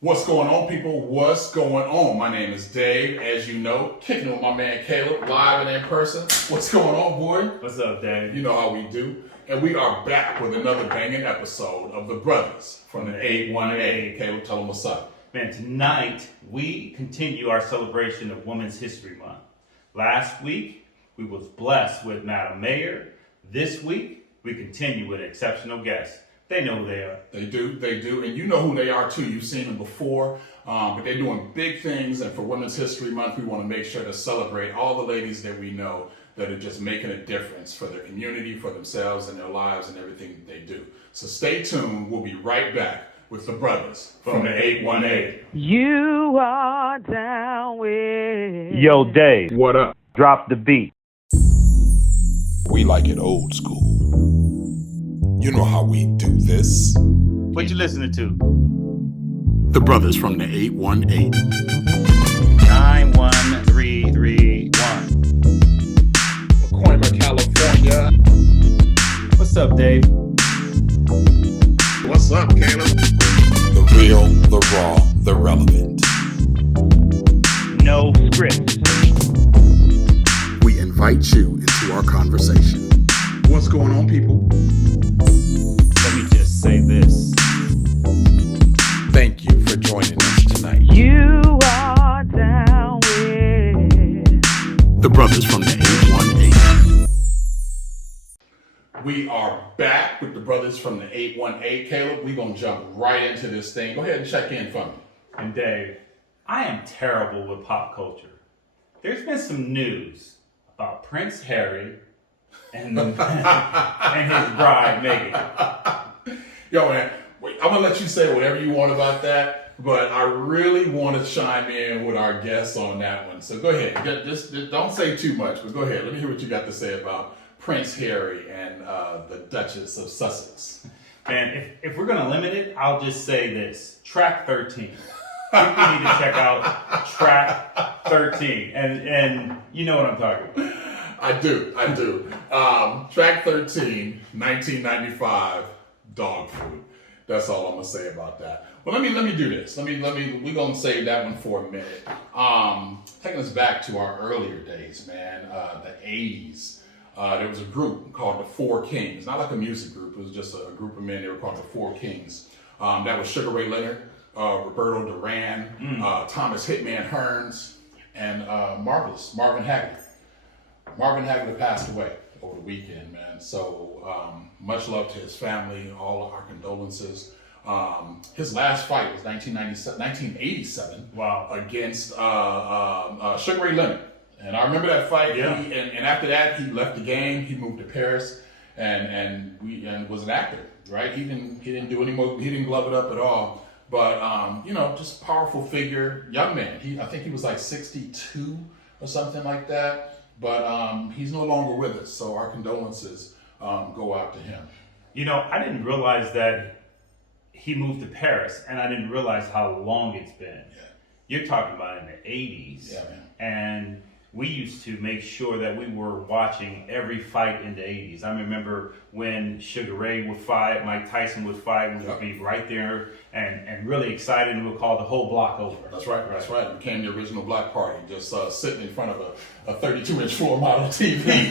What's going on, people? What's going on? My name is Dave, as you know, kicking it with my man Caleb, live and in person. What's going on, boy? What's up, Dave? You know how we do. And we are back with another banging episode of The Brothers from the 818. Caleb, tell them what's up. Man, tonight we continue our celebration of Women's History Month. Last week, we was blessed with Madam Mayor. This week, we continue with an exceptional guest. They know who they are. They do. And you know who they are, too. You've seen them before. But they're doing big things. And for Women's History Month, we want to make sure to celebrate all the ladies that we know that are just making a difference for their community, for themselves, and their lives, and everything that they do. So stay tuned. We'll be right back with the brothers from the 818. You are down with. Yo, Dave. What up? Drop the beat. We like it old school. You know how we do this. What you listening to? The brothers from the 818. 91331. Pacoima, California. What's up, Dave? What's up, Caleb? The real, the raw, the relevant. No script. We invite you into our conversation. What's going on, people? Let me just say this. Thank you for joining us tonight. You are down with. The brothers from the 818. We are back with the brothers from the 818. Caleb, we're going to jump right into this thing. Go ahead and check in for me. And Dave, I am terrible with pop culture. There's been some news about Prince Harry and his bride, Meghan. Yo, man, wait, I'm going to let you say whatever you want about that, but I really want to chime in with our guests on that one. So go ahead. Just don't say too much, but go ahead. Let me hear what you got to say about Prince Harry and the Duchess of Sussex. Man, if we're going to limit it, I'll just say this. Track 13. You need to check out Track 13. And you know what I'm talking about. I do. Track 13, 1995, dog food. That's all I'm gonna say about that. Well, let me do this. We're gonna save that one for a minute. Taking us back to our earlier days, man. The 80s. There was a group called the Four Kings. Not like a music group. It was just a group of men. They were called the Four Kings. That was Sugar Ray Leonard, Roberto Duran, Thomas Hitman Hearns, and Marvin Hagler. Marvin Hagler passed away over the weekend, man. So much love to his family, all of our condolences. His last fight was 1987 Wow. against Sugar Ray Leonard. And I remember that fight. Yeah. And after that, he left the game. He moved to Paris and was an actor, right? He didn't do any more. He didn't glove it up at all. But just powerful figure, young man. I think he was like 62 or something like that. But he's no longer with us, so our condolences go out to him. You know, I didn't realize that he moved to Paris, and I didn't realize how long it's been. Yeah. You're talking about in the 80s. Yeah, man. And we used to make sure that we were watching every fight in the 80s. I remember when Sugar Ray would fight, Mike Tyson would fight, we would be right there and really excited, and we'll call the whole block over. That's right. It became the original Black Party, just sitting in front of a 32-inch floor model TV.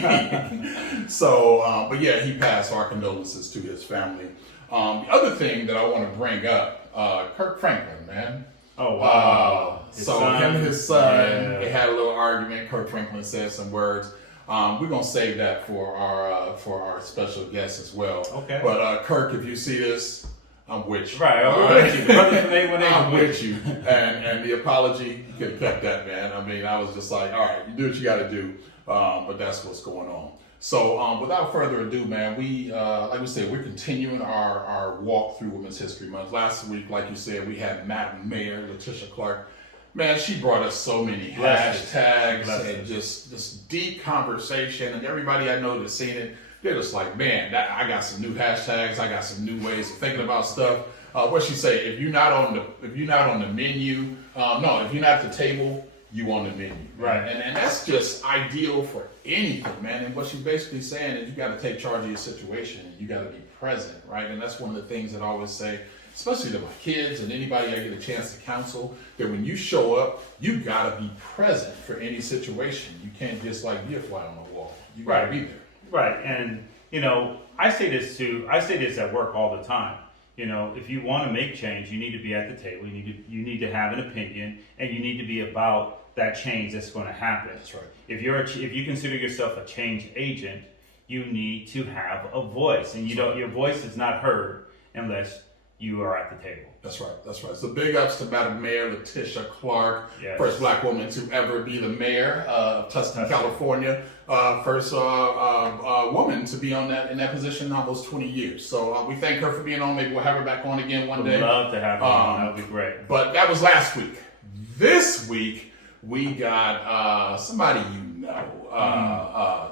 So, but yeah, he passed. Our condolences to his family. The other thing that I want to bring up, Kirk Franklin, man. Oh, wow. Him and his son, yeah. they had a little argument. Kirk Franklin said some words. We're gonna save that for our special guest as well. Okay. But Kirk, if you see this, I'm with you. Right, All with you. Brothers from 818, I'm with you. And the apology, you could have kept that, man. I mean, I was just like, all right, you do what you got to do. But that's what's going on. So without further ado, man, we like we said, we're continuing our walk through Women's History Month. Last week, like you said, we had Madam Mayor Letitia Clark. Man, she brought us so many hashtags and just deep conversation. And everybody I know that's seen it, they're just like, man, I got some new hashtags. I got some new ways of thinking about stuff. What she say? If you're not on the menu, if you're not at the table, you on the menu. Right. And that's just ideal for anything, man. And what she's basically saying is you got to take charge of your situation and you got to be present, right? And that's one of the things that I always say. especially to my kids and anybody I get a chance to counsel, that when you show up, you gotta be present for any situation. You can't just like be a fly on the wall. You gotta be there. Right, and I say this at work all the time. If you want to make change, you need to be at the table. You need to have an opinion, and you need to be about that change that's going to happen. That's right. If you consider yourself a change agent, you need to have a voice, and your voice is not heard unless you are at the table. That's right. That's right. So big ups to Madam Mayor Letitia Clark, Yes. first black woman to ever be the mayor of Tustin, California. First woman to be in that position in almost 20 years. So we thank her for being on. Maybe we'll have her back on again one day. Would love to have her on. That would be great. But that was last week. This week we got somebody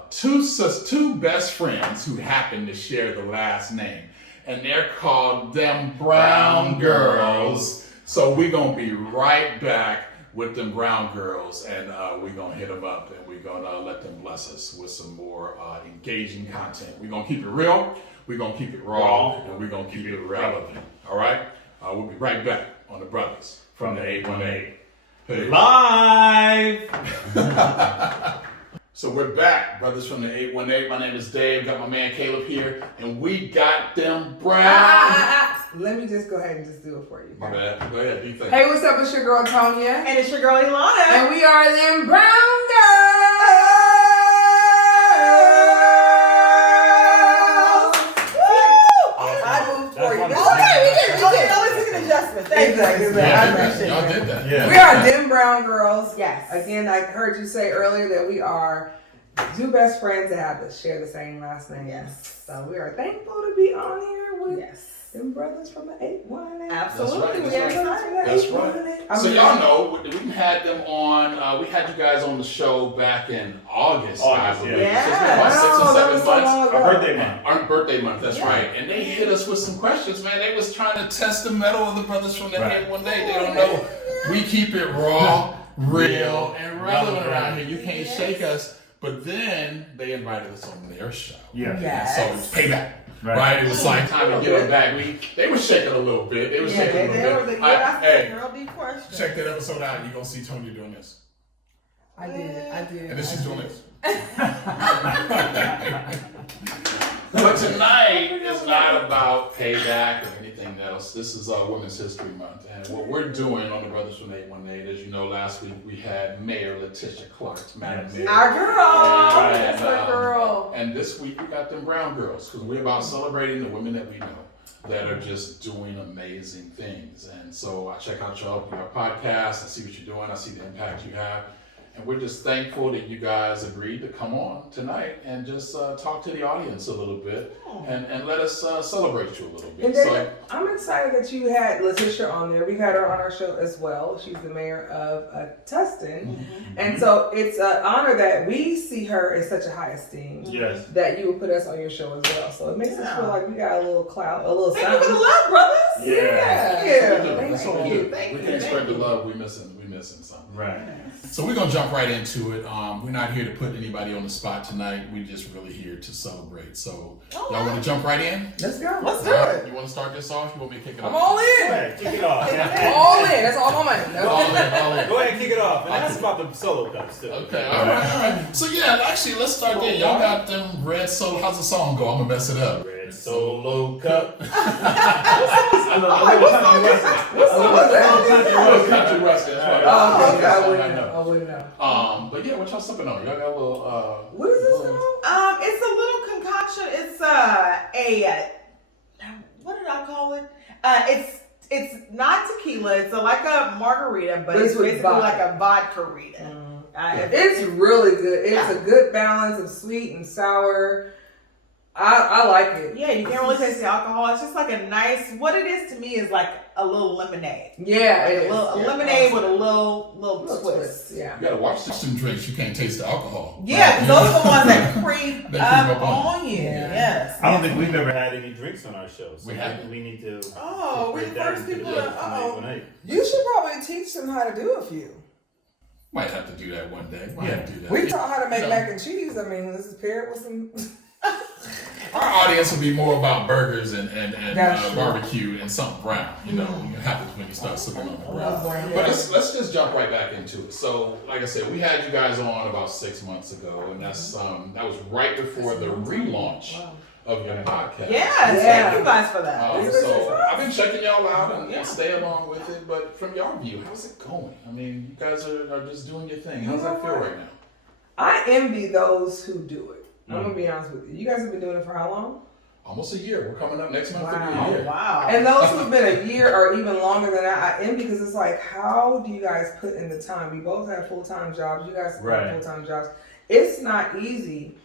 two best friends who happen to share the last name. And they're called DemBrownGirls. So we're going to be right back with DemBrownGirls, and we're going to hit them up, and we're going to let them bless us with some more engaging content. We're going to keep it real, we're going to keep it raw, and we're going to keep it relevant. All right? We'll be right back on the Brothers from the 818. Peace. Live! So we're back, Brothers from the 818. My name is Dave. Got my man Caleb here, and we got them brown. Let me just go ahead and just do it for you. My bad. Go ahead. Do you think? Hey, what's up? It's your girl Tonya, And it's your girl Ilana. and we are them brown girls. I moved for you. That's Okay, we did. Always an adjustment. Thank Exactly. you. I Y'all appreciate did that. Yeah. We are them brown girls. Yes. Again, I heard you say earlier that we are two best friends that have to share the same last name. Yes. So we are thankful to be on here with Yes. them brothers from the 818. Absolutely. That's We are right. excited. That's right. So y'all know, we had them on, we had you guys on the show back in August, I believe. yeah. So it's been about 6 or 7 months. Our birthday month. Our birthday month, that's Yeah. right. And they hit us with some questions, man. They was trying to test the metal of the Brothers from the Right. 818. They don't know. We keep it raw, real, and relevant around here. You can't shake us. But then they invited us on their show. Yeah. Yes. So it's payback. Right. Right. It was like time to get them back. They were shaking a little bit. They were shaking a They little were bit. the Hey, girl deep question. check that episode out. You're going to see Tony doing this. I did. And then she's doing this. But tonight is not about payback or anything else. This is Women's History Month. And what we're doing on the Brothers from 818, as you know, last week we had Mayor Letitia Clark, Madam Mayor. Our girl. And, That's our girl. And this week we got them brown girls, because we're about celebrating the women that we know that are just doing amazing things. And so I check out your podcast, I see what you're doing, I see the impact you have. And we're just thankful that you guys agreed to come on tonight and just talk to the audience a little bit and let us celebrate you a little bit. And then I'm excited that you had Letitia on there. We've had her on our show as well. She's the mayor of Tustin. And so it's an honor that we see her in such a high esteem. Yes. That you would put us on your show as well. So it makes us feel like we got a little clout, a little Thank you for the something. love, brothers. Yeah. That's all we Thank do. you. We can't spread the love. We're missing something. Right. So we're gonna jump right into it. We're not here to put anybody on the spot tonight. We're just really here to celebrate. So y'all want to jump right in? Let's go. Let's do All right, it. you want to start this off? You want me to kick it I'm off? all in. Hey, kick it off. All in. That's all I'm on. All in. Go ahead and kick it off. And ask about the solo cuts too. Okay, all right. So yeah, actually, let's start there. Y'all got them red solo. How's the song go? I'm gonna mess it up. Red solo cup. What song was that? Country Western. That's right. Oh, okay. That's I all wouldn't know. I wouldn't know. But yeah, what y'all sipping on? Y'all got a little. What is this little- song? It's a little concoction. It's what did I call it? It's not tequila. It's like a margarita, but it's with basically vodka. like a vodka-rita. It's really good. It's a good balance of sweet and sour. I like it. Yeah, you can't really taste the alcohol. It's just like a nice. What it is to me is like a little lemonade. Yeah, Like it a is. little Yeah. lemonade with a little Little twist. Yeah. You gotta watch some drinks. You can't taste the alcohol. Yeah, 'cause those are the ones that creep They creep up on you. Yeah. Yes. I don't think we've ever had any drinks on our show. So We haven't. we need to. Oh, we're the break that first into people the to. list from Uh-oh. 818. You should probably teach them how to do a few. Might have to do that one day. Might have to do that. We taught how to make So- mac and cheese. I mean, this is paired with some. Our audience will be more about burgers and That's true. barbecue and something brown. You know, what happens when you start sipping on the brown. But let's just jump right back into it. So, like I said, we had you guys on about 6 months ago, and that's that was right before the relaunch of your podcast. Yes, thank you guys for that. So I've been checking y'all out and stay along with it. But from your view, how's it going? I mean, you guys are just doing your thing. How's that feel right now? I envy those who do it. I'm gonna be honest with you. You guys have been doing it for how long? Almost a year. We're coming up next month to be a Oh, year. wow. And those who've been a year or even longer than that, I envy because it's like, how do you guys put in the time? We both have full-time jobs. You guys have full-time jobs. It's not easy.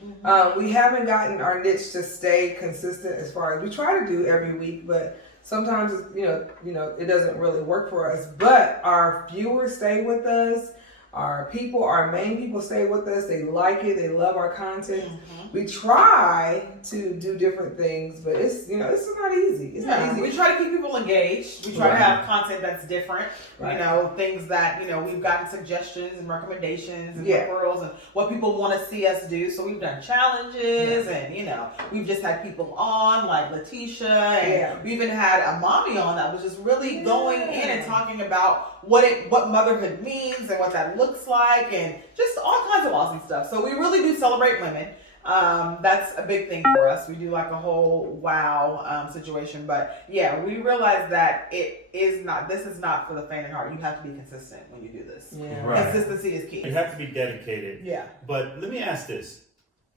We haven't gotten our niche to stay consistent as far as we try to do every week, but sometimes you know it doesn't really work for us. But our viewers stay with us. Our main people stay with us. They like it. They love our content. We try to do different things, but it's not easy. It's not easy. We try to keep people engaged. We try to have content that's different. Right. You know, things that, we've gotten suggestions and recommendations and referrals and what people want to see us do. So we've done challenges and, we've just had people on like Letitia and we even had a mommy on that was just really going in and talking about what motherhood means and what that looks like and just all kinds of awesome stuff. So we really do celebrate women. That's a big thing for us. We do like a whole wow situation, but we realize that this is not for the faint of heart. You have to be consistent when you do this. Consistency is key. You have to be dedicated. Yeah. But let me ask this,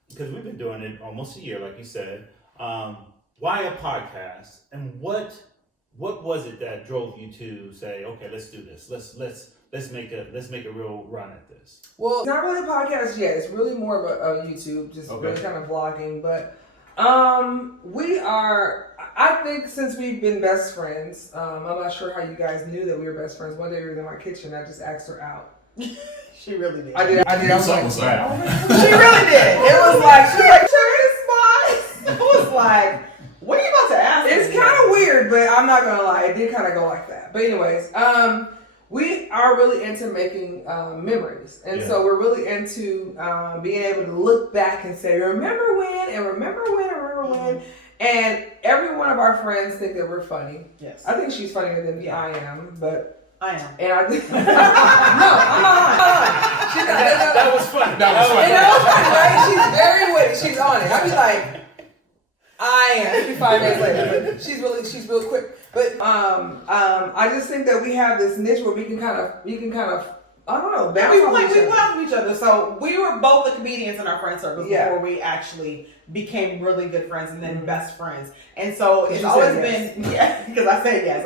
because we've been doing it almost a year, like you said. Why a podcast, and what was it that drove you to say, okay, let's do this. Let's make a real run at this. Well, it's not really a podcast yet. It's really more of a YouTube, just really kind of vlogging. But I think since we've been best friends, I'm not sure how you guys knew that we were best friends. One day we were in my kitchen. I just asked her out. She really did. I did. I was like, she really did. It was like, she was like, sure, it's mine. It was like, what are you about to ask? It's kind of weird, but I'm not gonna lie, it did kind of go like that. But anyways, we are really into making memories, and so we're really into being able to look back and say, remember when, and remember when, and remember when. And every one of our friends think that we're funny. Yes, I think she's funnier than I am, but. I am. And I think no, I'm not. That was fun. That was funny, right? She's very witty. She's on it. I'd be like, I am. It'd be 5 days later. But she's real quick. But I just think that we have this niche where we can kind of I don't know, bounce off each other. So we were both the comedians in our friend circles before we actually became really good friends and then best friends. And so it's always been because I said yes.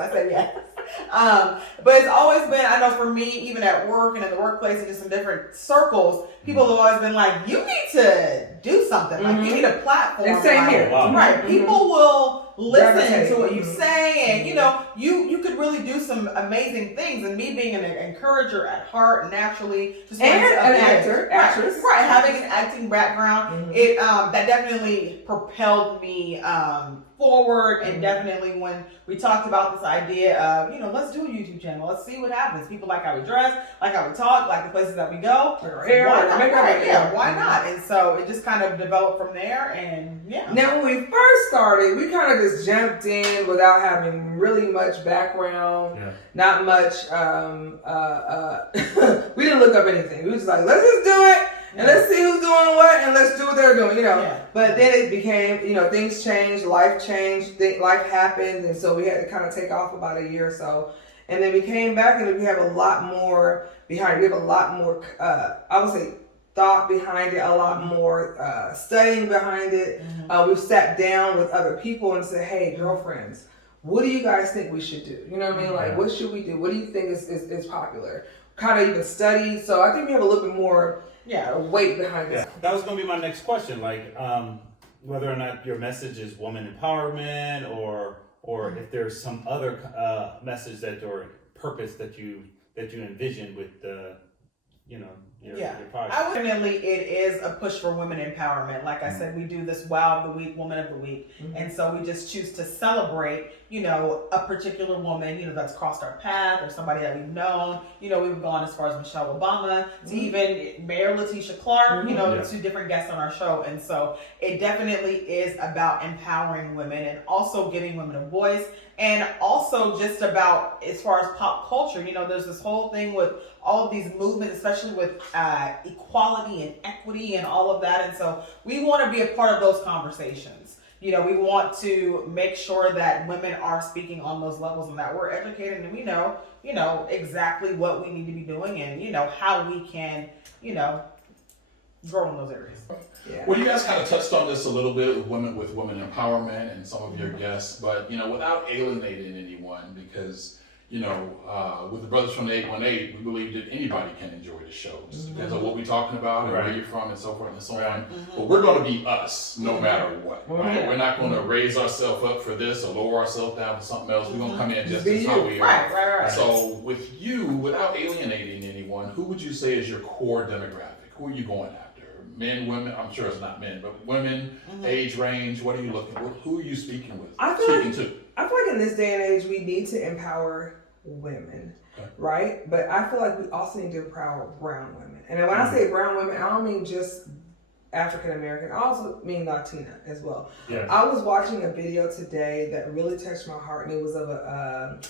But it's always been, I know for me, even at work and in the workplace and just in different circles, people have always been like, you need to do something. Like, you need a platform. And same here. Wow. Right. People will listen to what you say, and you could really do some amazing things. And me being an encourager at heart, naturally, just and an actress, right, having an acting background, it that definitely propelled me forward. And definitely when we talked about this idea of let's do a YouTube channel, let's see what happens. People like how we dress, like how we talk, like the places that we go. Why not? And so it just kind of developed from there. And now when we first started, we kind of just jumped in without having really much background, not much. We didn't look up anything. We was just like, let's just do it. And let's see who's doing what, and let's do what they're doing, But then it became, things changed, life changed, life happened, and so we had to kind of take off about a year or so. And then we came back, and we have a lot more behind it. We have a lot more, I would say, thought behind it, a lot more studying behind it. We've sat down with other people and said, hey, girlfriends, what do you guys think we should do? You know what I mean? Like, what should we do? What do you think is popular? Kind of even study. So I think we have a little bit more weight behind this. That was going to be my next question. Like, whether or not your message is woman empowerment, or if there's some other message or purpose that you envision with your Yeah, podcast. I would definitely. It is a push for women empowerment. Like I said, we do this Wow of the Week, Woman of the Week, and so we just choose to celebrate, a particular woman, that's crossed our path or somebody that we've known. We've gone as far as Michelle Obama to even Mayor Letitia Clark. Two different guests on our show, and so it definitely is about empowering women and also giving women a voice. And also just about, as far as pop culture, there's this whole thing with all of these movements, especially with equality and equity and all of that. And so we want to be a part of those conversations. We want to make sure that women are speaking on those levels and that we're educated and we know, exactly what we need to be doing and, how we can, grow in those areas. Yeah. Well, you guys kind of touched on this a little bit with women empowerment and some of your guests, but without alienating anyone, because with the brothers from the 818, we believe that anybody can enjoy the show. Just depends on what we're talking about and where you're from and so forth and so on. But we're going to be us no matter what. Right? We're not going to raise ourselves up for this or lower ourselves down for something else. We're going to come in just as how we are. Right. So with you, without alienating anyone, who would you say is your core demographic? Who are you going after? Men, women? I'm sure it's not men, but women, age range. What are you looking? Who are you speaking with? I feel like in this day and age, we need to empower women, right? But I feel like we also need to empower brown women. And when I say brown women, I don't mean just African American. I also mean Latina as well. Yes. I was watching a video today that really touched my heart, and it was of a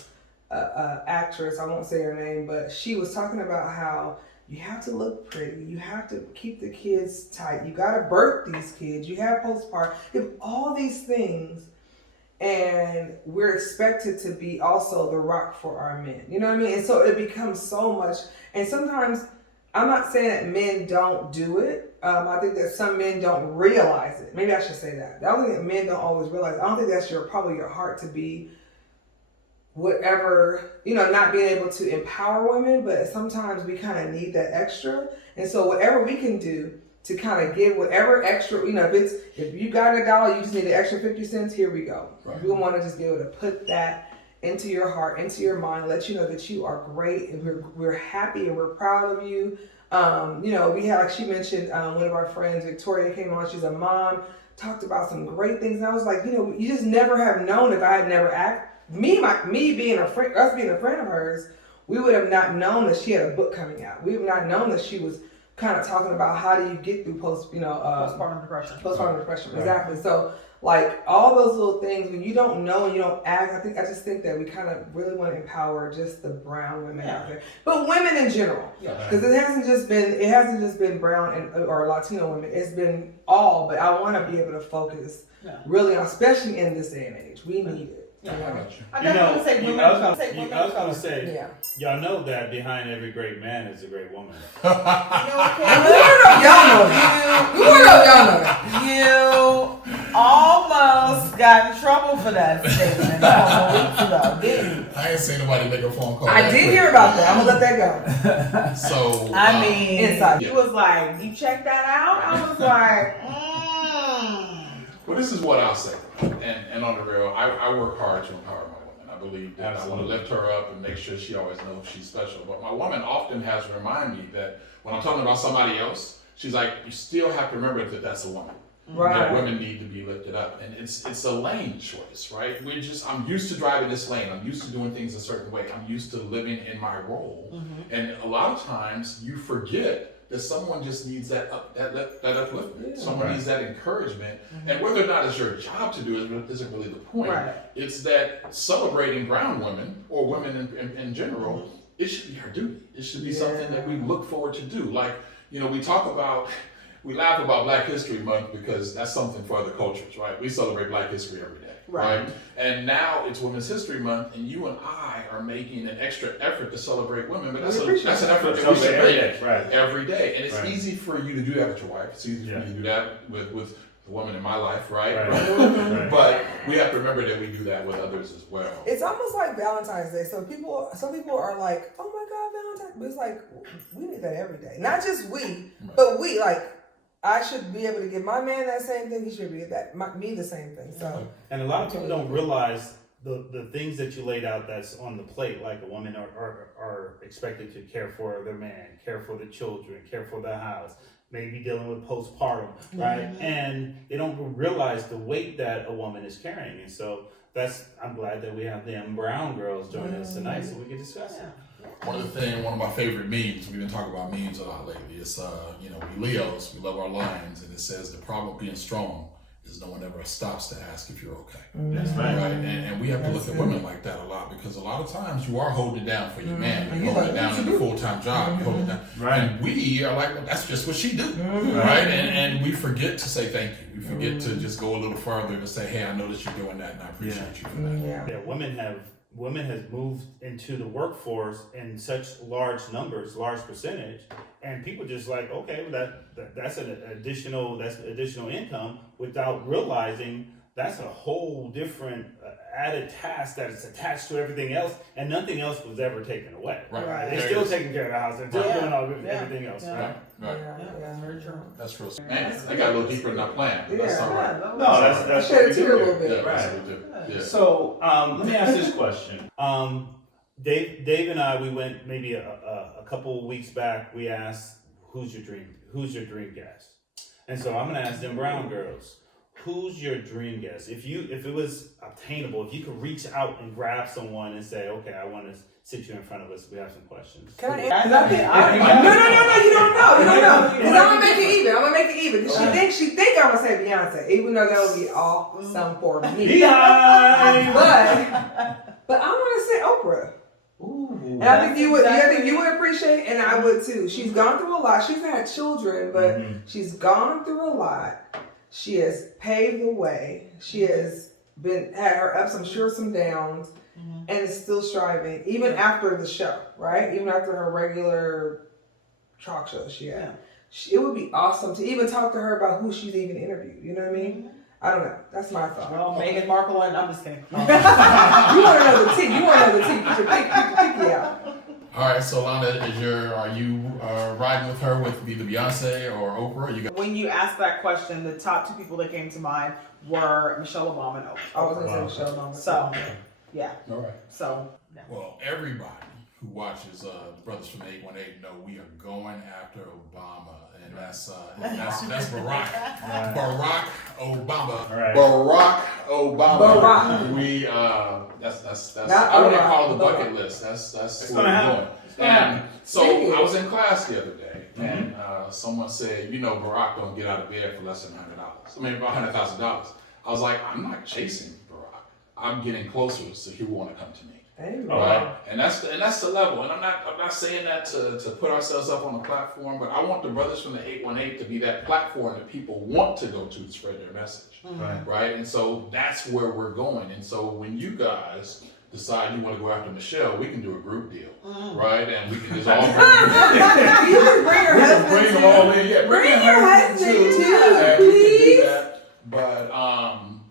actress. I won't say her name, but she was talking about how you have to look pretty. You have to keep the kids tight. You got to birth these kids. You have postpartum. You have all these things. And we're expected to be also the rock for our men. You know what I mean? And so it becomes so much. And sometimes, I'm not saying that men don't do it. I think that some men don't realize it. Maybe I should say that. I don't think that men don't always realize it. I don't think that's probably your heart to be whatever, not being able to empower women, but sometimes we kind of need that extra. And so whatever we can do to kind of give whatever extra, if you got $1, you just need an extra 50 cents, here we go. Right. We want to just be able to put that into your heart, into your mind, let you know that you are great and we're happy and we're proud of you. We had, like she mentioned, one of our friends, Victoria, came on, she's a mom, talked about some great things. And I was like, you just never have known if I had never acted. Me being a friend, us being a friend of hers, we would have not known that she had a book coming out. We would have not known that she was kind of talking about how do you get through postpartum depression. Postpartum depression, right. Exactly. So like all those little things, when you don't know and you don't act, I just think that we kind of really want to empower just the brown women out there, but women in general, because it hasn't just been brown or Latino women. It's been all. But I want to be able to focus really on, especially in this day and age, we need it. Yeah. I was going to say, y'all know that behind every great man is a great woman. We want y'all know that. You almost got in trouble for that statement a couple weeks ago, didn't you? I ain't seen nobody make a phone call. I did hear about that. I'm gonna let that go. So I mean, inside. He was like, "You check that out." I was like, Well, this is what I'll say, and on the real, I work hard to empower my woman. I believe that I want to lift her up and make sure she always knows she's special. But my woman often has to remind me that when I'm talking about somebody else, she's like, you still have to remember that that's a woman. Right. That women need to be lifted up, and it's a lane choice, right? I'm used to driving this lane. I'm used to doing things a certain way. I'm used to living in my role, and a lot of times you forget that someone just needs that upliftment. Someone needs that encouragement. And whether or not it's your job to do it isn't really the point. Right. It's that celebrating brown women or women in general, it should be our duty. It should be something that we look forward to do. Like, we laugh about Black History Month because that's something for other cultures, right? We celebrate Black history every day. Right. And now it's Women's History Month, and you and I are making an extra effort to celebrate women, but that's an effort that we should make every day. And it's easy for you to do that with your wife. It's easy for you to do that with the woman in my life, right? But we have to remember that we do that with others as well. It's almost like Valentine's Day. So some people are like, oh my God, Valentine's. But it's like, we need that every day. Not just we, but we, like, I should be able to give my man that same thing. He should be me the same thing. So, and a lot of people don't realize the things that you laid out that's on the plate, like a woman are expected to care for their man, care for the children, care for the house, maybe dealing with postpartum, right? And they don't realize the weight that a woman is carrying. And so I'm glad that we have them Brown girls joining us tonight so we can discuss it. One of my favorite memes, we've been talking about memes a lot lately, is, we Leos, we love our lions, and it says the problem of being strong is no one ever stops to ask if you're okay. That's right. And we have to look at women like that a lot, because a lot of times you are holding it down for your man. You're holding it down in a full-time job. You're holding it down. Right. And we are like, well, that's just what she do. Right? And we forget to say thank you. We forget to just go a little further to say, hey, I know that you're doing that and I appreciate you for that. Yeah, women has moved into the workforce in such large numbers, large percentage, and people just like, okay, well that's additional income, without realizing that's a whole different added task that is attached to everything else, and nothing else was ever taken away. Right. They're still taking care of the house. They're still doing everything else. Right. That's very true. That's real. Man, they got a little deeper than I planned. That's all right. No, that's shed a what we tear a do little here. bit. Yeah, Right. that's what we do. Yeah. So let me ask this question. Dave and I, we went maybe a couple of weeks back. We asked, who's your dream guest? And so I'm gonna ask them Brown girls, who's your dream guest? If it was obtainable, if you could reach out and grab someone and say, okay, I want to sit you in front of us. We have some questions. Can I? I Cause know I think, that. no, you don't know. Because I'm gonna make it even. Because she think I'm gonna say Beyonce, even though that would be awesome for me. But I want to say Oprah. Ooh, And I think you would. I think you would appreciate, and I would too. She's gone through a lot. She's had children, but she's gone through a lot. She has paved the way. She has had her ups, I'm sure some downs, and is still striving, even after the show, right? Even after her regular talk show she had. It would be awesome to even talk to her about who she's even interviewed. You know what I mean? I don't know. That's my thought. Well, Meghan Markle, and I'm just kidding. You want to know the tea. Put your pinky out. All right, so Lana, are you riding with her with either Beyonce or Oprah? When you asked that question, the top two people that came to mind were Michelle Obama and Oprah. I was going to say Michelle Obama. So, yeah. All right. So, yeah. Well, everybody who watches Brothers from 818 know we are going after Obama, and that's Barack. Barack Obama. Right. Barack Obama. Barack. We that's Not I don't even Barack, call it the Barack. bucket list. That's It's where gonna we're happen. going. It's gonna And happen. so I was in class the other day, and someone said, Barack don't get out of bed for less than $100. I mean, about $100,000. I was like, I'm not chasing Barack. I'm getting closer, so he will want to come to me. Amen. Right, and that's the level. And I'm not saying that to put ourselves up on a platform, but I want the Brothers from the 818 to be that platform that people want to go to spread their message. Right, and so that's where we're going. And so when you guys decide you want to go after Michelle, we can do a group deal, right? And we can just all You can bring her husband bring them all in. Yeah, Bring your husband too, and we can do please. that. But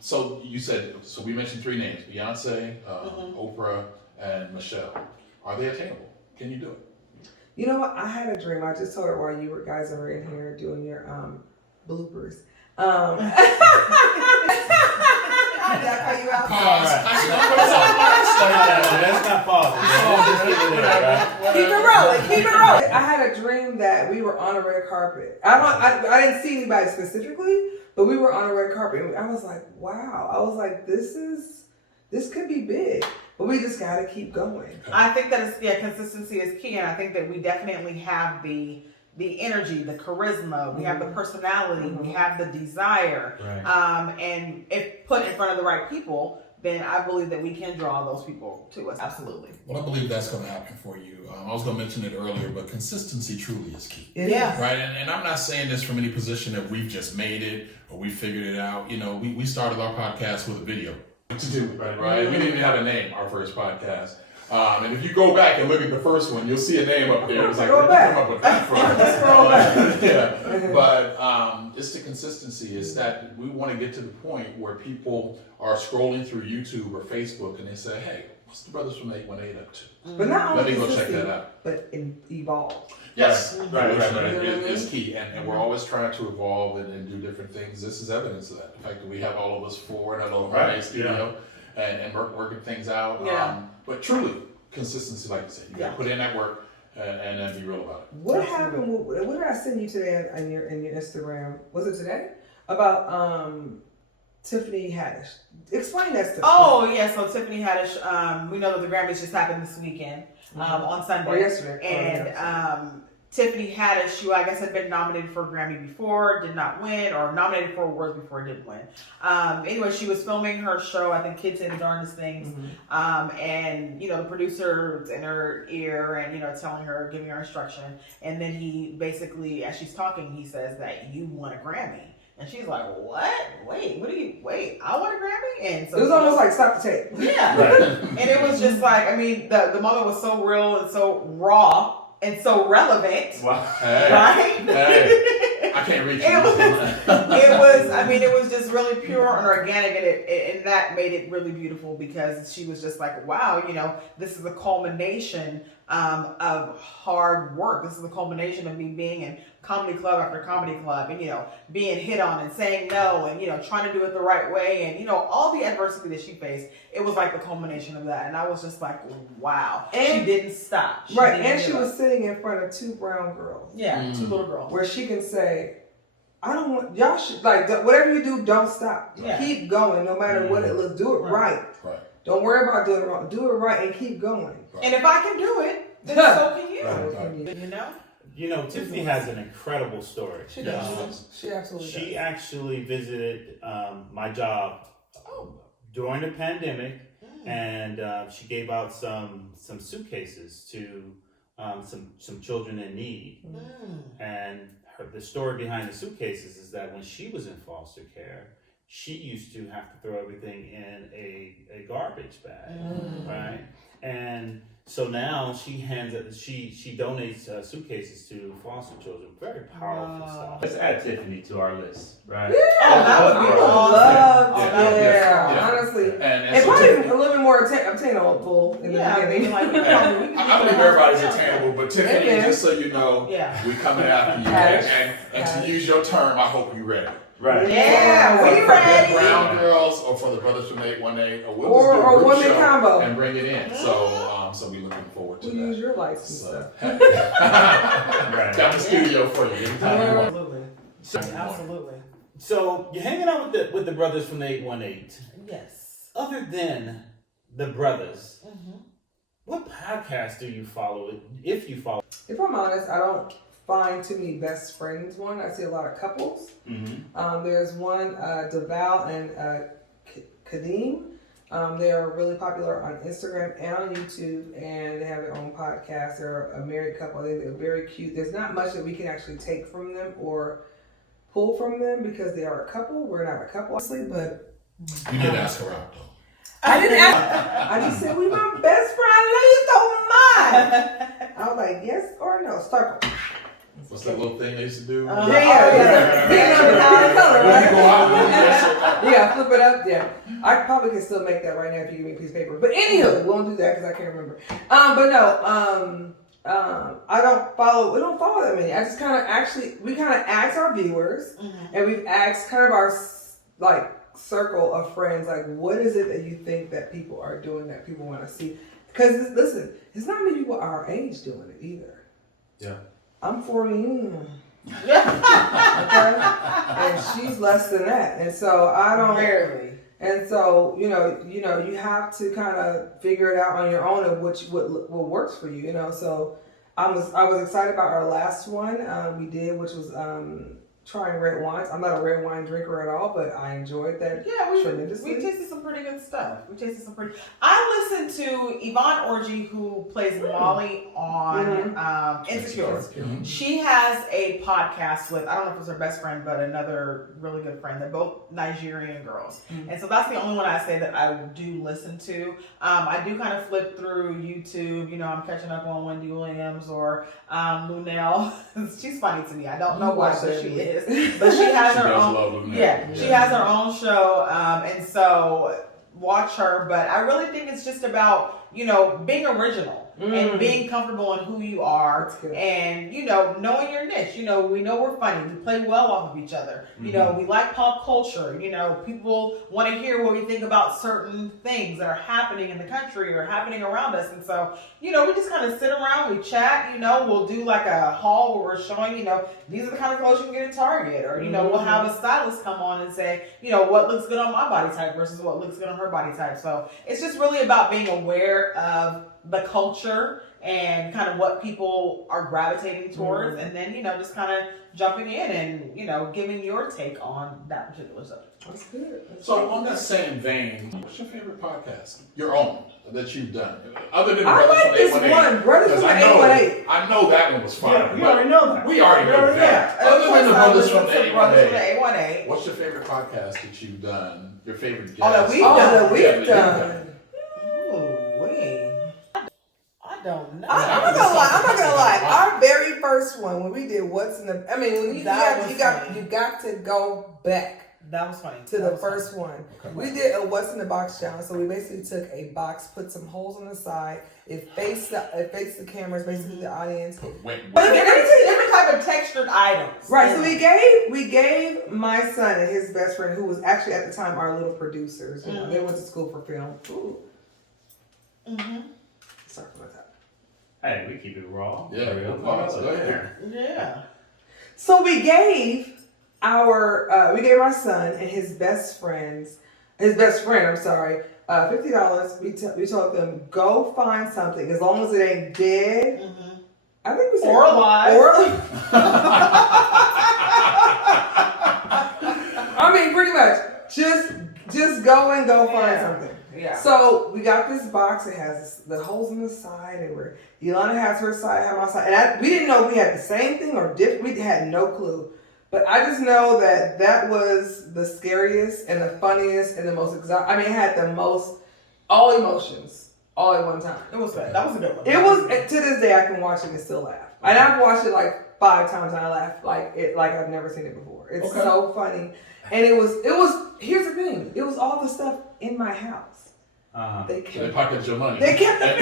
so you said, so we mentioned three names: Beyonce, Oprah, and Michelle. Are they attainable? Can you do it? You know what? I had a dream. I just told her while you guys were in here doing your bloopers. Did I call you out? Pause. That's not possible. Keep it rolling. I had a dream that we were on a red carpet. I didn't see anybody specifically, but we were on a red carpet. And I was like, wow. I was like, this could be big. But we just got to keep going. I think that consistency is key, and I think that we definitely have the energy, the charisma, we have the personality, we have the desire, and if put in front of the right people, then I believe that we can draw those people to us. Absolutely. Well, I believe that's going to happen for you. I was going to mention it earlier, but consistency truly is key. Yeah. Right, and I'm not saying this from any position that we've just made it or we figured it out. We started our podcast with a video to do it, right? We didn't even have a name, our first podcast. And if you go back and look at the first one, you'll see a name up there. It's like, where did you come up with that from? Scroll back. Yeah. But it's the consistency. It's that we want to get to the point where people are scrolling through YouTube or Facebook and they say, hey, what's the Brothers from 818 up to? But not Let only me go check consistency, that out. but evolve. Yes, Right. It's key, and we're always trying to evolve and do different things. This is evidence of that. The fact that we have all of us four in a little studio, and working things out. Yeah. But truly, consistency, like you said, you got to put in that work and then be real about it. What happened? What did I send you today on your Instagram? Was it today? About Tiffany Haddish. Explain that stuff. Oh yeah, so Tiffany Haddish. We know that the Grammys just happened this weekend on Sunday Or yesterday. and Tiffany Haddish, who I guess had been nominated for a Grammy before, did not win, or nominated for awards before, didn't win. Anyway, she was filming her show, I think Kids Say the Darndest Things, and, the producer's in her ear and, telling her, giving her instruction. And then he basically, as she's talking, he says that you won a Grammy. And she's like, what? Wait, I won a Grammy? And so it was almost like stop the tape. Yeah. Right. And it was just like, I mean, the moment was so real and so raw and so relevant. Wow. Hey, Right? hey, I can't reach you. It was just really pure and organic, and that made it really beautiful because she was just like, wow, this is a culmination of hard work. This is the culmination of me being in comedy club after comedy club and, being hit on and saying no and, trying to do it the right way and, all the adversity that she faced. It was like the culmination of that. And I was just like, wow. And she didn't stop. She was sitting in front of two brown girls. Yeah, two little girls. Where she can say, I don't want, y'all should, whatever you do, don't stop. Yeah. Keep going, no matter what it looks. Do it right. Don't worry about doing it wrong. Do it right and keep going. Right. And if I can do it, then so can you. Right. Tiffany has an incredible story. She does. She absolutely does. She actually visited my job during the pandemic, and she gave out some suitcases to some children in need. And the story behind the suitcases is that when she was in foster care, she used to have to throw everything in a garbage bag, right? And so now she donates suitcases to foster children. Very powerful stuff. Let's add Tiffany to our list, right? Oh, that would be awesome. Yeah, honestly. And so probably a little bit more obtainable in the beginning. I I believe everybody's attainable, but Tiffany, just so you know, we coming after you. And to use your term, I hope you're ready. Right. Yeah, we for ready. the DemBrownGirls or for the Brothers from 818, or we'll Or just do a group women show combo. and bring it in. So we're looking forward to We that. use your lights and stuff. Got the studio for you anytime you want. Absolutely. So you're hanging out with the brothers from the 818. Yes. Other than the brothers, what podcast do you follow? If you follow, If I'm honest, I don't find too many best friends one. I see a lot of couples. There's one, Deval and Kadeem. They are really popular on Instagram and on YouTube, and they have their own podcast. They're a married couple. They're very cute. There's not much that we can actually take from them or pull from them because they are a couple. We're not a couple, obviously, but You did ask her out, though. I didn't ask. I just said, we my best friend. I know you don't mind. I was like, yes or no? Circle. What's that little thing they used to do? Yeah. Color, When you go right? out, yes or Yeah, flip it up. Yeah, I probably can still make that right now if you give me a piece of paper. But anywho, we won't do that because I can't remember. But no, I don't follow. We don't follow that many. I just kind of we kind of ask our viewers, and we've asked kind of our circle of friends, like, what is it that you think that people are doing that people want to see? Because listen, it's not many people our age doing it either. Yeah. I'm 40. Okay? And she's less than that. And so I don't Barely. And so, you have to kind of figure it out on your own of what works for you, So I was excited about our last one we did, which was trying red wines. I'm not a red wine drinker at all, but I enjoyed that tremendously. We tasted some pretty good stuff. I listened to Yvonne Orji, who plays Molly on Insecure. She has a podcast with, I don't know if it's her best friend, but another really good friend. They're both Nigerian girls. And so that's the only one I say that I do listen to. I do kind of flip through YouTube. I'm catching up on Wendy Williams or Lunel. She's funny to me. I don't know what show she is. But she has her own. She has her own show, and so watch her. But I really think it's just about being original and being comfortable in who you are and, knowing your niche. We know we're funny. We play well off of each other. We like pop culture. People want to hear what we think about certain things that are happening in the country or happening around us. And so, we just kind of sit around, we chat, we'll do like a haul where we're showing, these are the kind of clothes you can get at Target. Or, we'll have a stylist come on and say, what looks good on my body type versus what looks good on her body type. So it's just really about being aware of the culture and kind of what people are gravitating towards, and then just kind of jumping in and giving your take on that particular subject. That's good. So on that same vein, what's your favorite podcast? Your own that you've done, other than I Brothers like from this 818. one, Brothers from 818. I know that one was fire. Yeah, we already know that. We already know that. Of Other than the course, I Brothers from listen the to Brothers from the 818. 818. What's your favorite podcast that you've done? Your favorite guest? that we've done. Ooh, wait. I don't know. I'm not gonna lie. Our very first one when we did What's in the, when you got to go back That was funny. to the first one. Okay. We did a What's in the Box challenge. So we basically took a box, put some holes on the side. It faced the cameras, basically the audience. But different type of textured items. Right. So we gave my son and his best friend, who was actually at the time our little producers. They went to school for film. Ooh. Sorry about that. Hey, we keep it raw. Yeah, real. go ahead. Yeah. So we gave my son and his best friend, $50. We told them, go find something as long as it ain't dead. I think we said or alive. Pretty much just go and find something. Yeah. So we got this box. It has the holes in the side, and Yolanda has her side, I have my side, and we didn't know we had the same thing or different. We had no clue. But I just know that was the scariest and the funniest and the most exotic. It had the most, all emotions, all at one time. It was good. That was a good one. It was, to this day, I can watch it and still laugh. And I've watched it like 5 times and I laugh like I've never seen it before. It's so funny. And it was, here's the thing, it was all the stuff in my house. They pocketed your money. They kept the $50.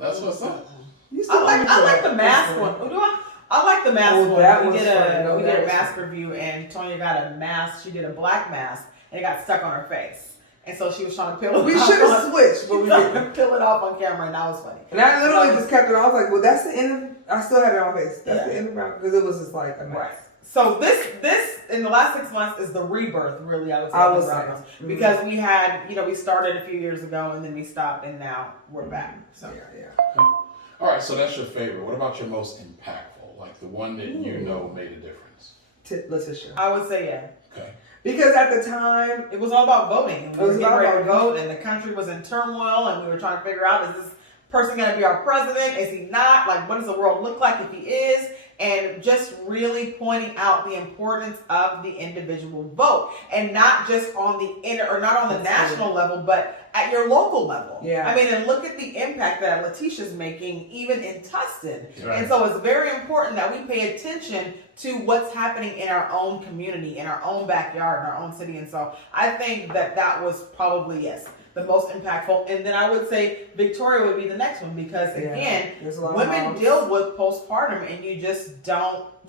That's what's up. I like the mask one. I like the mask one. We did a mask review, and Tonya got a mask. She did a black mask, and it got stuck on her face. And so she was trying to peel it off. We should have switched, but we didn't. Peel it off on camera, and that was funny. And I literally just kept it on. I was like, well, that's the end of, I still had it on my face. That's the end of it, because it was just like a mess. Right. So this in the last 6 months is the rebirth, really. I would say, because we had, we started a few years ago and then we stopped and now we're back. So yeah. All right, so that's your favorite. What about your most impactful, like the one that you know made a difference? Letitia. I would say yeah. Okay. Because at the time it was all about voting. We were getting ready to vote, and the country was in turmoil, and we were trying to figure out, is this person going to be our president? Is he not? Like, what does the world look like if he is? And just really pointing out the importance of the individual vote, and not just on the not on the national level, but at your local level. Yeah. And look at the impact that Letitia's making, even in Tustin. Right. And so it's very important that we pay attention to what's happening in our own community, in our own backyard, in our own city. And so I think that was probably, yes, the most impactful. And then I would say Victoria would be the next one, because again, women deal with postpartum, and you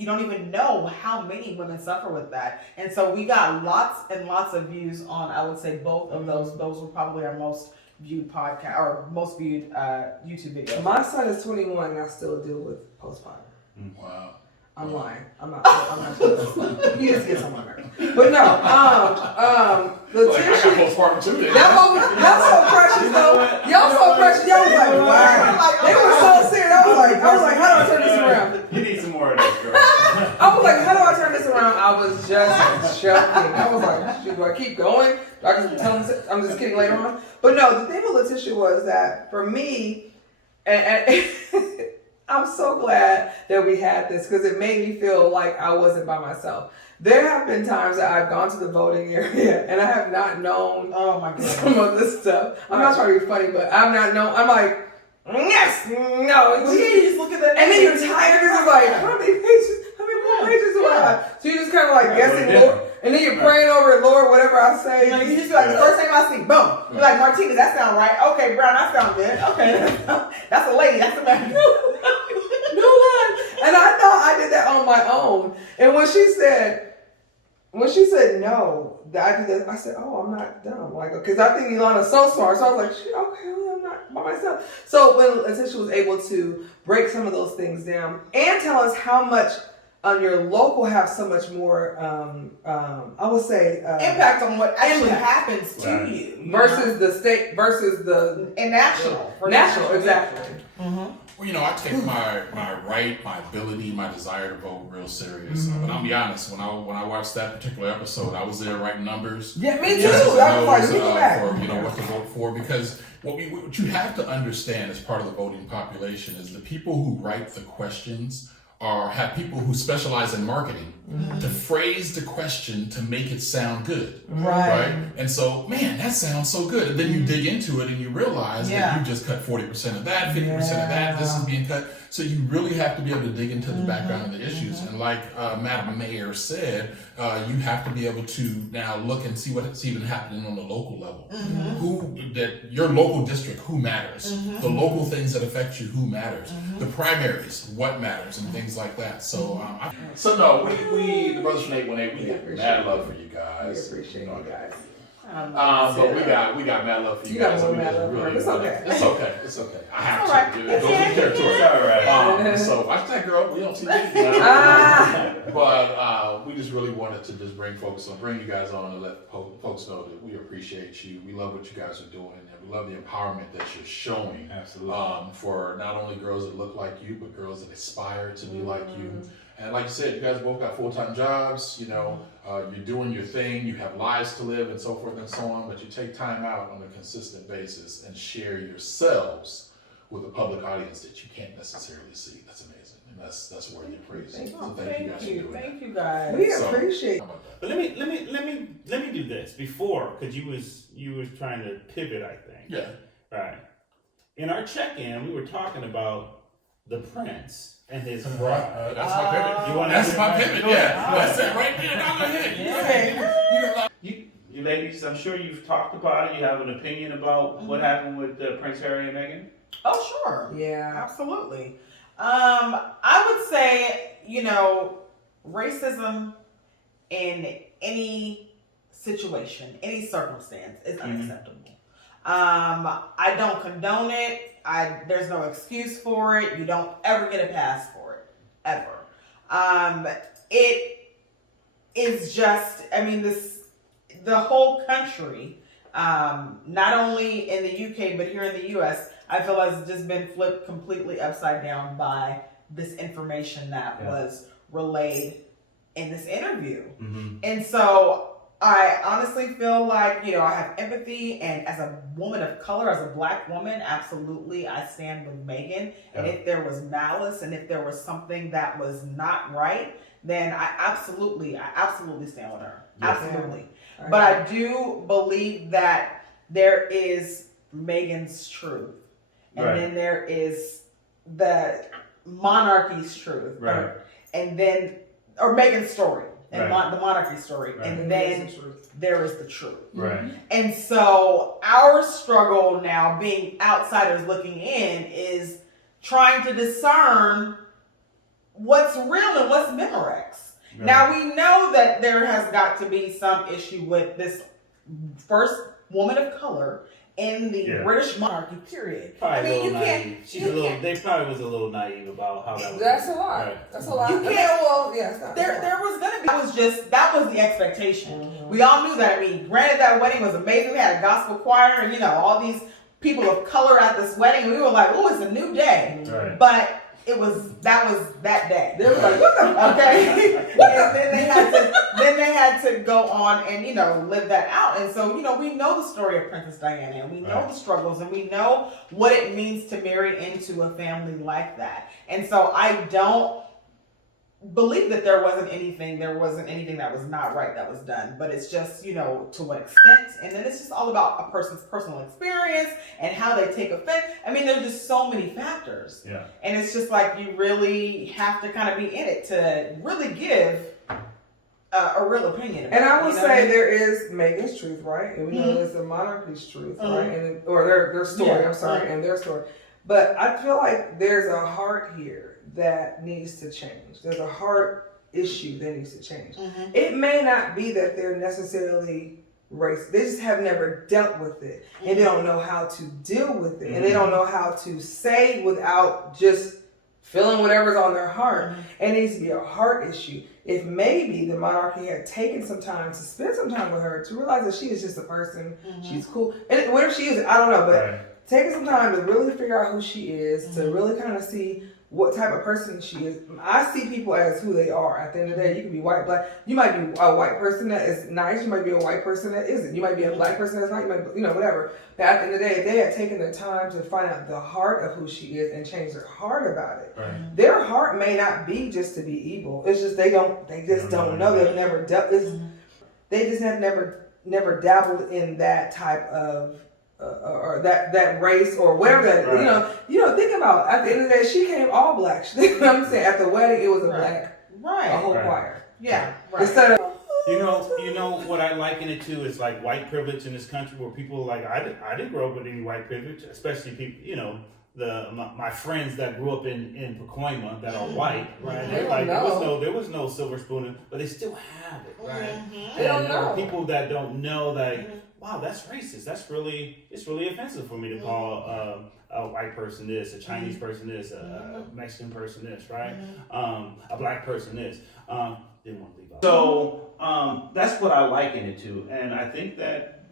don't even know how many women suffer with that. And so we got lots and lots of views on, I would say, both of those. Those were probably our most viewed podcast or most viewed YouTube videos. My son is 21 and I still deal with postpartum. Wow. I'm lying. I'm not sure. He just gets on my nerves. But no, Letitia. I got postpartum too. Y'all so precious though. Y'all so precious. Y'all was like, wow. They were so serious. I was like, how do I turn this around? You need some more of this, girl. I was like, how do I turn this around? I was just joking. I was like, do I keep going? Do I just tell them I'm just kidding later on? But no, the thing with Letitia was that for me, and I'm so glad that we had this, because it made me feel like I wasn't by myself. There have been times that I've gone to the voting area and I have not known some of this stuff. I'm not trying to be funny, but I've not known. I'm like, yes, no. Well, you just look at that, and then you're tired because it's like, how many more pages do I have? So you're just kind of like guessing more. and then you're praying over it, Lord, whatever I say. You know, you just be like, the first thing I see, boom. You're like, Martinez, that sound right. Okay, Brown, that sound good. Okay, that's a lady. That's a man. And I thought I did that on my own. And when she said no, that I did that, I said, oh, I'm not dumb. Like, because I think Ilana's so smart. So I was like, shit, okay, well, I'm not by myself. So when Letitia was able to break some of those things down and tell us how much your local have so much more, I would say, impact on what actually impact. happens to Right. you versus the state, versus the and national. For national, exactly. Mm-hmm. Well, you know, I take my right, my ability, my desire to vote real serious. But I'll be honest, when I watched that particular episode, I was there writing numbers. Yeah, me too. Yes, I was like, those, you go back. for what to vote for, because what you have to understand as part of the voting population is the people who write the questions have people who specialize in marketing to phrase the question to make it sound good. Right? And so, man, that sounds so good. And then you dig into it and you realize that you just cut 40% of that, 50% of that, this is being cut. So you really have to be able to dig into the background of the issues. And like Madam Mayor said, you have to be able to now look and see what's even happening on the local level. Your local district, who matters? The local things that affect you, who matters? The primaries, what matters, and things like that. So, we the Brothers from 818, we got mad love for you guys. We appreciate you guys. But we got mad love for you, You got guys. more We mad just love for really, us. It's okay. It's okay. I have All to. right. It goes with the territory. It's all right. So watch that, girl. We don't see that. But we just really wanted to just bring you guys on and let folks know that we appreciate you. We love what you guys are doing, and we love the empowerment that you're showing. Absolutely. For not only girls that look like you, but girls that aspire to be like you. And like you said, you guys both got full-time jobs. You know, you're doing your thing. You have lives to live, and so forth and so on. But you take time out on a consistent basis and share yourselves with a public audience that you can't necessarily see. That's amazing, and that's worthy of praise. So thank you guys for doing that. Thank you guys. We appreciate How about that? But let me do this before, because you was trying to pivot, I think. Yeah. Right. In our check-in, we were talking about the Prince and his bride. That's my pivot. That's my pivot. Yeah. That's it right there. Go ahead. You ladies, I'm sure you've talked about it. You have an opinion about what happened with Prince Harry and Meghan? Oh, sure. Yeah. Absolutely. I would say, racism in any situation, any circumstance is unacceptable. I don't condone it. There's no excuse for it. You don't ever get a pass for it. Ever. It is just, the whole country, not only in the UK, but here in the US, I feel has just been flipped completely upside down by this information that was relayed in this interview. And so I honestly feel like, I have empathy, and as a woman of color, as a Black woman, absolutely, I stand with Meghan. And if there was malice and if there was something that was not right, then I absolutely stand with her. Absolutely. Yeah. But I do believe that there is Meghan's truth. And then there is the monarchy's truth. Right. Or Meghan's story. And Right. the monarchy story. Right. And then there is the truth. Right. And so our struggle now, being outsiders looking in, is trying to discern what's real and what's Memorex. Right. Now we know that there has got to be some issue with this first woman of color in the British monarchy period. Probably you can't. They probably was a little naive about how that was. That's a lot. Right. That's a lot. You can't. It's not. There was gonna be. That was the expectation. We all knew that. Granted, that wedding was amazing. We had a gospel choir and all these people of color at this wedding. And we were like, "Oh, it's a new day." Right. But that was that day. They were like, "What the?" Okay. And then they had to go on and live that out. And so we know the story of Princess Diana, and we know the struggles, and we know what it means to marry into a family like that. And so I don't believe that there wasn't anything that was not right that was done, but it's just to what extent, and then it's just all about a person's personal experience and how they take offense. There's just so many factors, and it's just like you really have to kind of be in it to really give a real opinion. And I would you know say what I mean? there is Megan's truth, right? And we know there's the monarchy's truth, right? And or their story. Yeah, I'm sorry, right. and their story. But I feel like there's a heart here that needs to change. There's a heart issue that needs to change. It may not be that they're necessarily racist. They just have never dealt with it, and they don't know how to deal with it, and they don't know how to say without just feeling whatever's on their heart. And it needs to be a heart issue. If maybe the monarchy had taken some time to spend some time with her to realize that she is just a person, she's cool. And what if she is? I don't know, but taking some time to really figure out who she is, to really kind of see what type of person she is. I see people as who they are. At the end of the day, you can be white, black. You might be a white person that is nice. You might be a white person that isn't. You might be a black person that's not. You might, whatever. But at the end of the day, if they had taken the time to find out the heart of who she is and change their heart about it, their heart may not be just to be evil. It's just they just don't know. They've never dealt. They just have never dabbled in that type of. Or that race or whatever that think about at the end of the day she came all black. You know what I'm saying? At the wedding it was a black a whole choir. Yeah. Right. Instead of You know what I liken it to is like white privilege in this country, where people like I didn't grow up with any white privilege, especially people my friends that grew up in Pacoima that are white, right? They're like there was no silver spoon, but they still have it, right? They don't And there know. are people that don't know that. Wow, that's racist. It's really offensive for me to call a white person this, a Chinese person this, a Mexican person this, right? A black person this. Didn't want to leave out. So that's what I liken it to, and I think that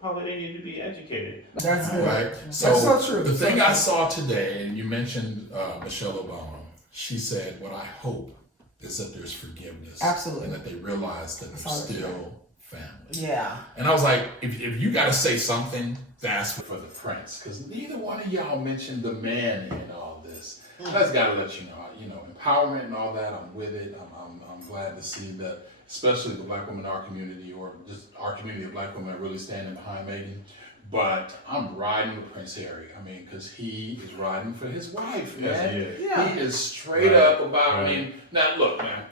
probably they need to be educated. that's good. Right. That's so true. The thing I saw today, and you mentioned Michelle Obama, she said, "What I hope is that there's forgiveness, Absolutely. and that they realize that they're That's all still family." Yeah. And I was like, if you got to say something, that's for the prince, because neither one of y'all mentioned the man in all this. I just got to let you know, empowerment and all that. I'm with it. I'm glad to see that, especially the Black women in our community, or just our community of Black women, are really standing behind Meghan. But I'm riding with Prince Harry. I mean, because he is riding for his wife, man. Yes, he is. Yeah. He is straight up about. I mean, now look, man.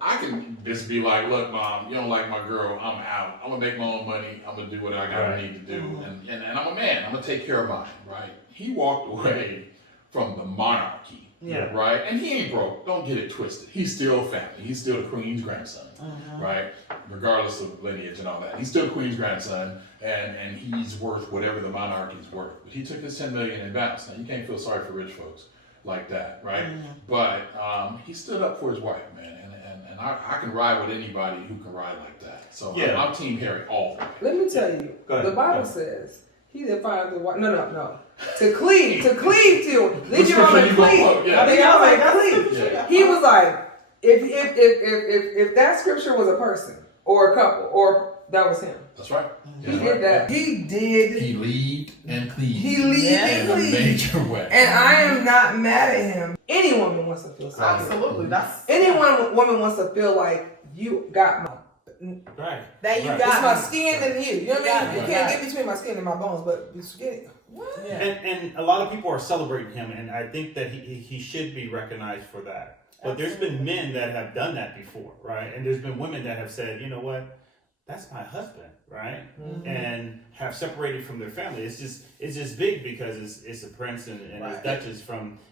I can just be like, look, Mom, you don't like my girl, I'm out. I'm gonna make my own money. I'm gonna do what I gotta need to do, and I'm a man. I'm gonna take care of mine, right? He walked away from the monarchy, right? And he ain't broke. Don't get it twisted. He's still family. He's still the Queen's grandson, right? Regardless of lineage and all that, he's still the Queen's grandson, and he's worth whatever the monarchy's worth. But he took his $10 million and bounced. Now you can't feel sorry for rich folks like that, right? But he stood up for his wife, man. And I can ride with anybody who can ride like that. So I'm Team Harry all the way. Let me tell you, ahead. the Bible says he that findeth the wife. No. To cleave to leave your home and cleave. Yeah. Leave your home and cleave. Yeah. He was like, if that scripture was a person or a couple, or that was him. That's right. He did that. He did. He lead and cleave. He lead and in a cleave. major way. And I am not mad at him. Any woman wants to feel sorry. Absolutely. That's Woman wants to feel like you got my. Right. that you Right. got It's my me. skin than you. You know what I mean? You Right. can't get between my skin and my bones, but you skin. Yeah. And a lot of people are celebrating him, and I think that he should be recognized for that. But there's been men that have done that before, right? And there's been women that have said, you know what, that's my husband, right? And have separated from their family. It's just big because it's a prince and a duchess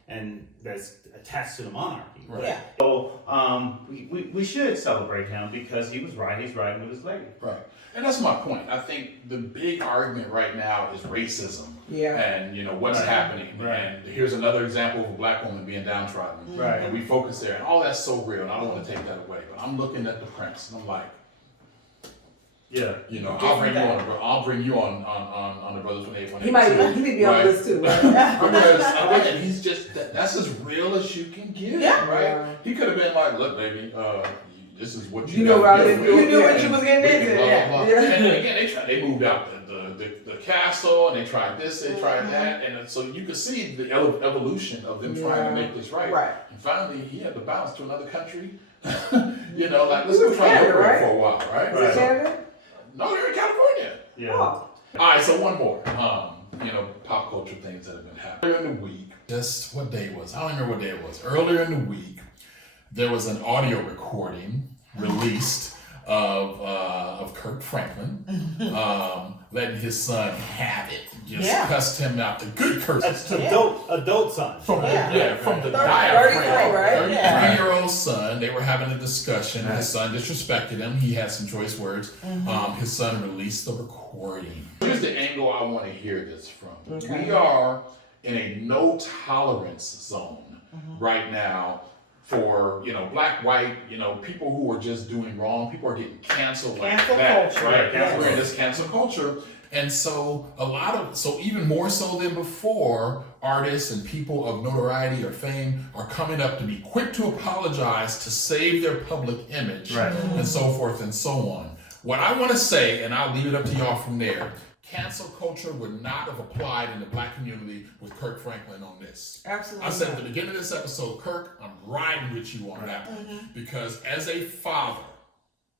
and that's attached to the monarchy. Right. Yeah. So we should celebrate him because he was right. He's riding with his lady. Right. And that's my point. I think the big argument right now is racism. Yeah. And what's happening. Right. And here's another example of a black woman being downtrodden. Right. And we focus there. And all that's so real. And I don't want to take that away. But I'm looking at the prince and I'm like, Yeah. I'll bring you on the Brothers 181. He need to be on this too, right? Because again, he's just that's as real as you can get, Yeah. right? Yeah. He could have been like, look, baby, this is what You you know gotta what I do. did. You knew what And you was getting we into. can blah, Yeah. blah, blah. Yeah. And then again, they moved out the castle and they tried this, they tried that, and so you could see the evolution of them trying to make this right. Right. And finally, he had to bounce to another country. Like let's He go was try Canada, to right? for a while, right? Is it Canada? No, they're in California. Yeah. Oh. All right, so one more. Pop culture things that have been happening. Earlier in the week, what day it was? I don't remember what day it was. Earlier in the week, there was an audio recording released of Kirk Franklin, letting his son have it. Just cussed him out. The good curses. That's adult son. From the Dirty diaphragm. right? 33-year-old son. They were having a discussion. His son disrespected him. He had some choice words. His son released the recording. Here's the angle I want to hear this from. Okay. We are in a no tolerance zone right now for, black, white, people who are just doing wrong. People are getting canceled Cancel like that, culture. right? Yes. We're in this cancel culture. And so even more so than before, artists and people of notoriety or fame are coming up to be quick to apologize to save their public image and so forth and so on. What I want to say, and I'll leave it up to y'all from there, cancel culture would not have applied in the black community with Kirk Franklin on this. Absolutely. I said at the beginning of this episode, Kirk, I'm riding with you on that one. Because as a father,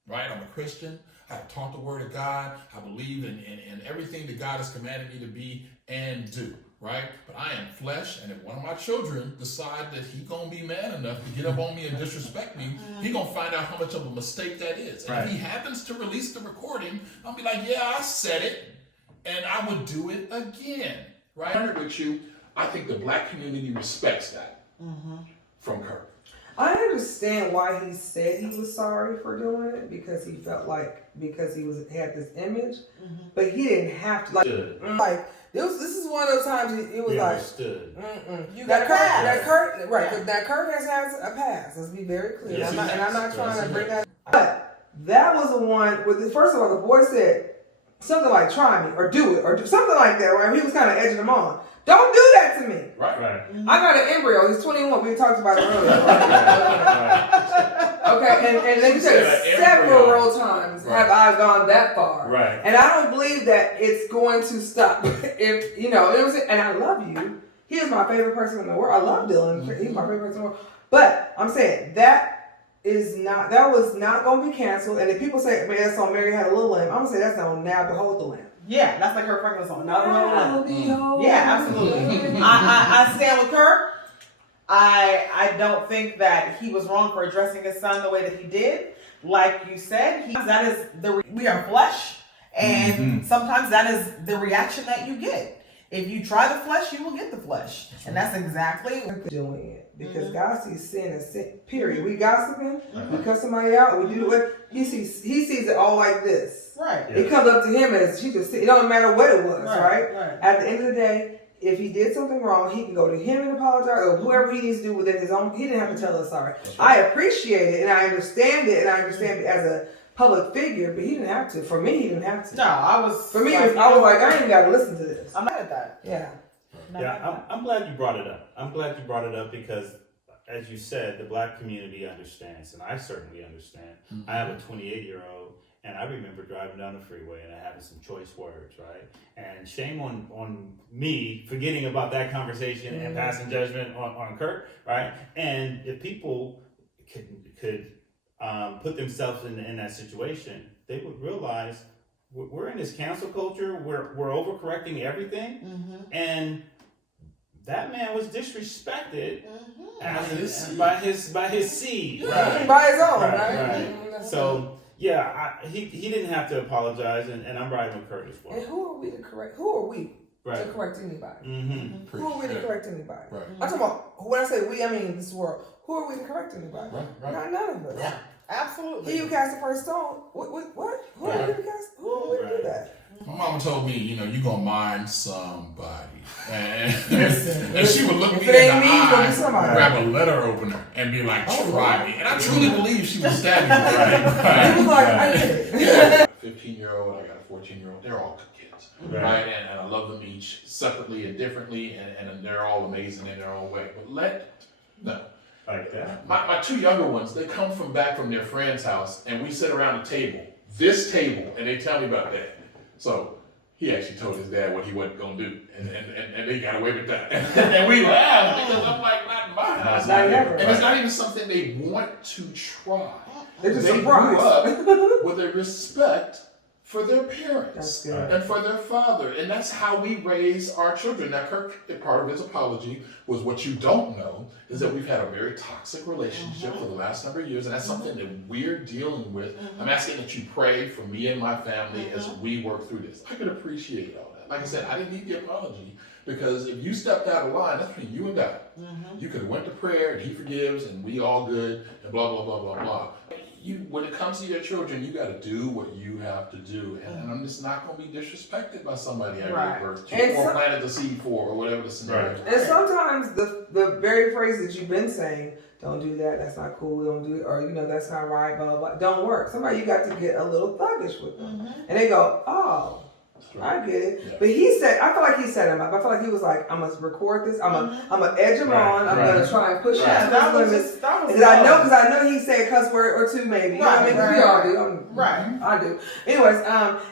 right, I'm a Christian, I have taught the word of God, I believe in everything that God has commanded me to be and do, right? But I am flesh, and if one of my children decide that he gonna be man enough to get up on me and disrespect me, he gonna find out how much of a mistake that is. And if he happens to release the recording, I'll be like, yeah, I said it, and I would do it again, right? I agree with you. I think the black community respects that from Kirk. I understand why he said he was sorry for doing it because he felt like had this image, but he didn't have to this is one of those times it was like understood. You that got a pass. That Kurt right that Kurt has a pass. Let's be very clear. Yes, I'm not trying to bring that, but that was the one with first of all the boy said something like "try me" or "do it" or do something like that. Right? He was kind of edging him on. Don't do that to me. Right. I got an embryo. He's 21. We talked about it earlier. Okay, and let me tell you, several times have I gone that far. Right. And I don't believe that it's going to stop. If you know what I'm saying. And I love you. He is my favorite person in the world. I love Dylan. He's my favorite person in the world. But I'm saying that was not going to be canceled. And if people say, man, that song Mary Had a Little Lamb, I'm going to say that's on Now Behold the Lamb. Yeah, that's like Kirk Franklin song. Not Behold. Yeah, absolutely. I stand with Kirk. I don't think that he was wrong for addressing his son the way that he did. Like you said, we are flesh, and sometimes that is the reaction that you get. If you try the flesh, you will get the flesh, and that's exactly doing it because God sees sin as sin. Period. We gossiping, we cuss somebody out, we do what he sees it all like this. right. It comes up to him as she just. It don't matter what it was, right? Right. At the end of the day, if he did something wrong, he can go to him and apologize, or whoever he needs to do within his own. He didn't have to tell us sorry. I appreciate it, and I understand it, and I understand it as a public figure, but he didn't have to. For me, he didn't have to. No, I was. For me, I was like, I ain't even got to listen to this. I'm mad at that. Yeah. I'm glad you brought it up. I'm glad you brought it up because, as you said, the black community understands, and I certainly understand. I have a 28-year-old, and I remember driving down the freeway and having some choice words, right? And shame on me forgetting about that conversation and passing judgment on Kirk, right? And if people could put themselves in that situation, they would realize we're in this cancel culture. We're overcorrecting everything, and that man was disrespected by his seed, right? By his own, right? So yeah, he didn't have to apologize, and I'm riding with Kurt as well. And who are we to correct? Who are we to correct anybody? Who are we to correct anybody? Right. I'm talking about when I say we, I mean this world. Who are we to correct anybody? Right. Not none of us. Yeah, absolutely. He who cast the first stone. What? Who are we to cast? Who are we to do that? My mama told me, you gonna mind somebody. And she would look me in the eye, grab a letter opener, and be like, try me. And I truly believe she was stabbing me. He was like, I did it. 15-year-old, I got a 14-year-old. They're all good kids, right? And I love them each separately and differently, and they're all amazing in their own way. But Like that. My two younger ones, they come back from their friend's house, and we sit around a table, this table, and they tell me about that. So he actually told his dad what he wasn't going to do, and they got away with that. And we laughed because I'm like, not in my house. And it's not even something they want to try. They're just They surprised. grew up with a respect for their parents That's good. and for their father. And that's how we raise our children. Now, Kirk, part of his apology was what you don't know is that we've had a very toxic relationship for the last number of years. And that's something that we're dealing with. I'm asking that you pray for me and my family as we work through this. I could appreciate all that. Like I said, I didn't need the apology because if you stepped out of line, that's between you and God. You could have went to prayer and he forgives and we all good and blah, blah, blah, blah, blah. When it comes to your children, you got to do what you have to do, and I'm just not going to be disrespected by somebody I gave birth to, or planted the seed for, or whatever the scenario. And sometimes the very phrase that you've been saying, don't do that, that's not cool, don't do it, or that's not right, blah, blah, blah, don't work. Somebody you got to get a little thuggish with them, and they go, oh. I get it. Yeah. But I feel like he set him up. I feel like he was like, I'm going to record this. I'm going to edge him on. I'm going to try and push him to his limits. Because I know he said a cuss word or two maybe. You know what I mean? We all do. I do. Anyways,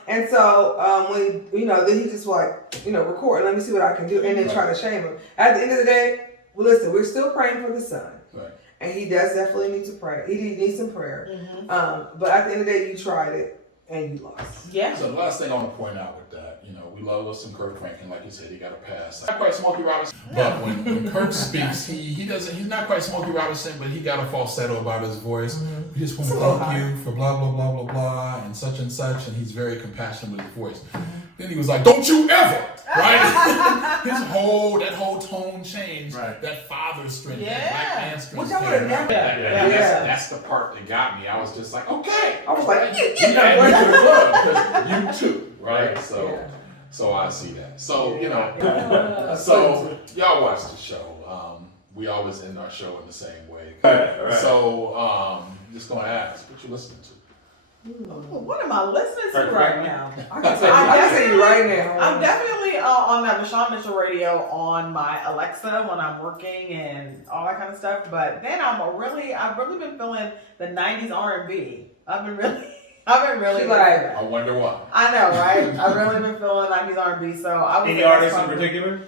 and so when, then he just like, record and let me see what I can do. And then try to shame him. At the end of the day, well, listen, we're still praying for the son. Right. And he does definitely need to pray. He needs some prayer. But at the end of the day, you tried it. And you lost. Yeah. So the last thing I want to point out with that, we love us some Kirk Franklin, like you said, he got a pass. Not quite Smokey Robinson, but when Kirk speaks, he's not quite Smokey Robinson, but he got a falsetto about his voice. We just want to thank you for blah, blah, blah, blah, blah, and such, and he's very compassionate with his voice. Then he was like, don't you ever, right? that whole tone changed, that father strength, that black man strength. Which I would have never. That's the part that got me. I was just like, okay. I was like, you got to go to the club because you too, right? So I see that. So, so y'all watch the show. We always end our show in the same way. So, just going to ask, what you listening to? What am I listening to right now? I can say you right now. I'm definitely on that Rashawn Mitchell radio on my Alexa when I'm working and all that kind of stuff. But then I've really been feeling the '90s R&B. I've been really like. I wonder why. I know, right? I've really been feeling '90s R&B. So I was any artists in particular?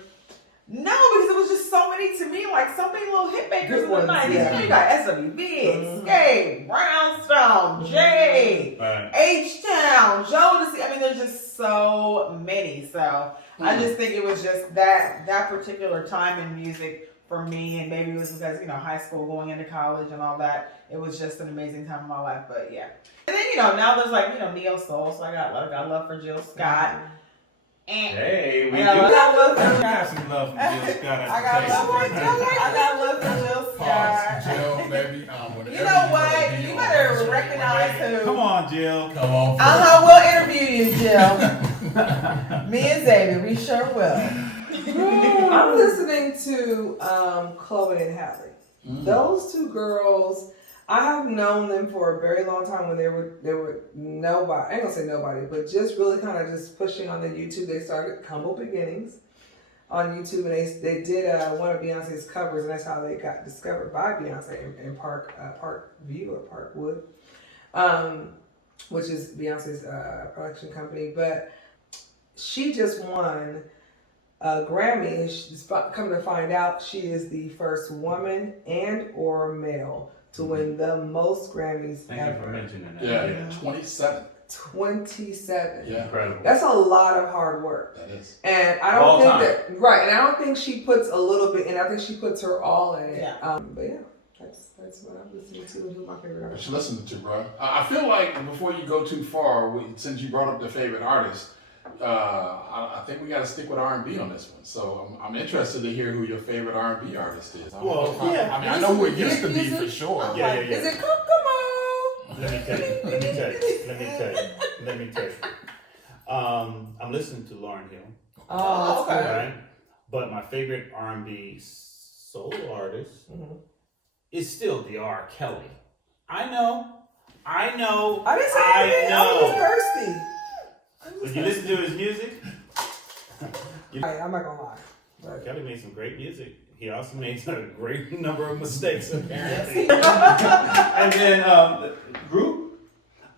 No, because it was just so many to me, like so many little hit makers in the 90s. Yeah. You got SWV, Escape, Brownstone, Jay, H-Town, Jodeci. I mean, there's just so many. So I just think it was just that particular time in music for me, and maybe it was because, high school, going into college and all that. It was just an amazing time in my life, but yeah. And then, now there's like, neo soul, so I got love for Jill Scott. Hey, we do have some love for Jill Scott. I got love for Jill Scott. Jill, baby. You know what? You better recognize who. Come on, Jill. Come on. We'll interview you, Jill. Me and Xavier, we sure will. I'm listening to Chloe and Halle. Those two girls, I have known them for a very long time when they were nobody. I ain't gonna say nobody, but just really kind of just pushing on the YouTube. They started Humble Beginnings on YouTube, and they did one of Beyonce's covers, and that's how they got discovered by Beyonce in Parkview or Parkwood, which is Beyonce's production company. But she just won a Grammy, and she's coming to find out she is the first woman and or male to win the most Grammys Thank ever. you for mentioning that. Yeah, 27. 27. Yeah, incredible. That's a lot of hard work. That is. And I don't think and I don't think she puts a little bit, and I think she puts her all in it. Yeah. But yeah, that's what I'm listening to, and who my favorite artist. What you listening to, bro? I feel like before you go too far, since you brought up the favorite artist, I think we got to stick with R&B on this one. So I'm interested to hear who your favorite R&B artist is. I know who it used to be for sure. Yeah. Is it Come On? Let me tell you. I'm listening to Lauryn Hill. Oh, okay. Right? But my favorite R&B solo artist is still the R. Kelly. I know. I didn't say anything. I was thirsty. When you listen to his music, I'm not gonna lie. Right. Kelly made some great music. He also made a great number of mistakes, apparently. And then group,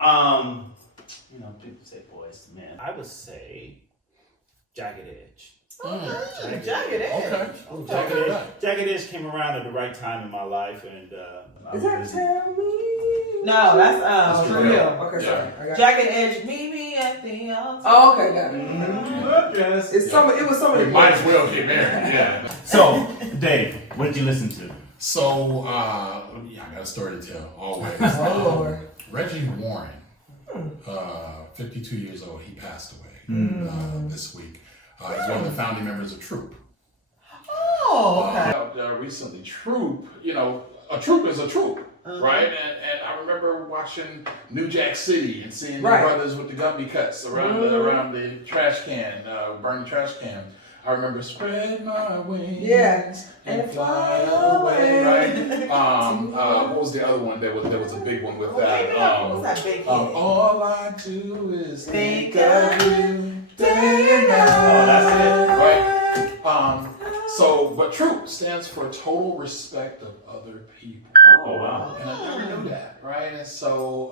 people say Boys to Men. I would say Jagged Edge. Jagged Edge. Okay. Oh, Jagged Edge. Jagged Edge came around at the right time in my life, and Is that Tell Me? No, that's That's True True Hill. Hill. Okay, Yeah. sorry. I got it. Jagged Edge, meet me at the altar. Oh, okay, got it. yes. It's some. It was some of We the. might as well get married. Yeah. So, Dave, what did you listen to? So, yeah, I got a story to tell, always. Oh Lord. Reggie Warren, 52 years old, he passed away this week. He's one of the founding members of Troop. Oh, okay. Recently, Troop, you know, a troop is a troop, right? And I remember watching New Jack City and seeing the brothers with the Gumby cuts around the trash can, burning trash can. I remember spread my wings and fly away, right? What was the other one? There was a big one with that. What was that big hit? All I do is Think think of you day and Oh, night. that's Right? But Troop stands for Total Respect of Other People. Oh, wow. And I never knew that, right? And so,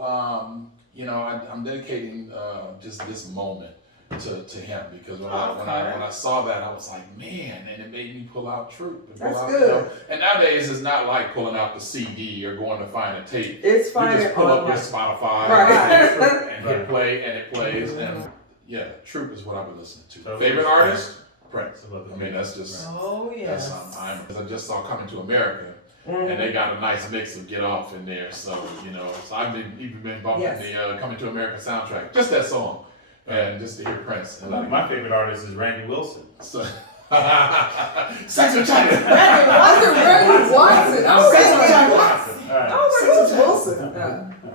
you know, I'm dedicating just this moment to him, because when I saw that, I was like, man, and it made me pull out Troop. That's good. You know? And nowadays, it's not like pulling out the CD or going to find a tape. It's fine. You just pull up your Spotify and hit play, and it plays. And yeah, Troop is what I've been listening to. So Favorite artist? Prince. I I mean, that's just. Oh, yes. I just saw Coming to America, and they got a nice mix of Get Off in there. So, you know, so I've even been bumping the Coming to America soundtrack, just that song, and just to hear Prince. And My favorite artist is Randy Wilson. so, Sex with China. Randy Watson. I was Sex with like, China. All right. oh, who's Wilson?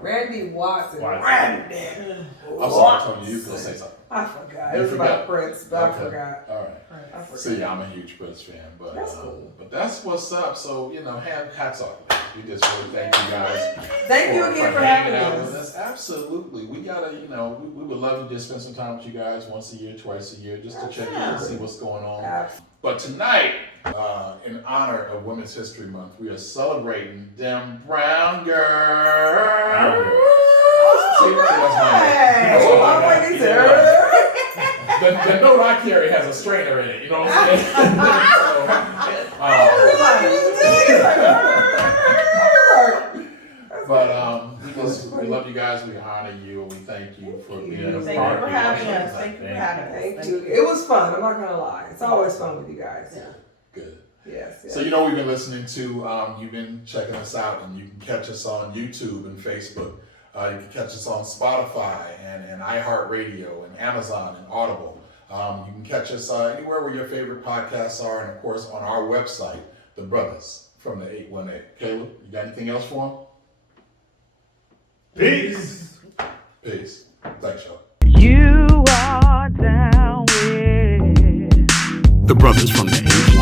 Randy Watson. Watson. I'm sorry, Tony. You was gonna say something. I forgot. You It was forgot? about Prince, but I Okay. forgot. All right. I forgot. So yeah, I'm a huge Prince fan, but That's cool. But that's what's up. So you know, hats off. We just really thank you guys. Thank you again for hanging having out with us. us. Absolutely, we gotta. You know, we would love to just spend some time with you guys once a year, twice a year, just to check in and see what's going on. Absolutely. But tonight, in honor of Women's History Month, we are celebrating them brown girls. See, that's the note I carry has a strainer in it, you know what I'm saying? We love you guys, we honor you, and we thank you for being a Thank part you for of having our us. show. Thank you for having us. Thank you. It was fun. I'm not gonna lie. It's always fun with you guys. Yeah. Good. Yes. So you know we've been listening to, you've been checking us out, and you can catch us on YouTube and Facebook. You can catch us on Spotify and iHeartRadio and Amazon and Audible. You can catch us anywhere where your favorite podcasts are, and of course on our website, The Brothers from the 818. Caleb, you got anything else for them? Peace. Peace. Thanks, y'all. You are down with The Brothers from the 818.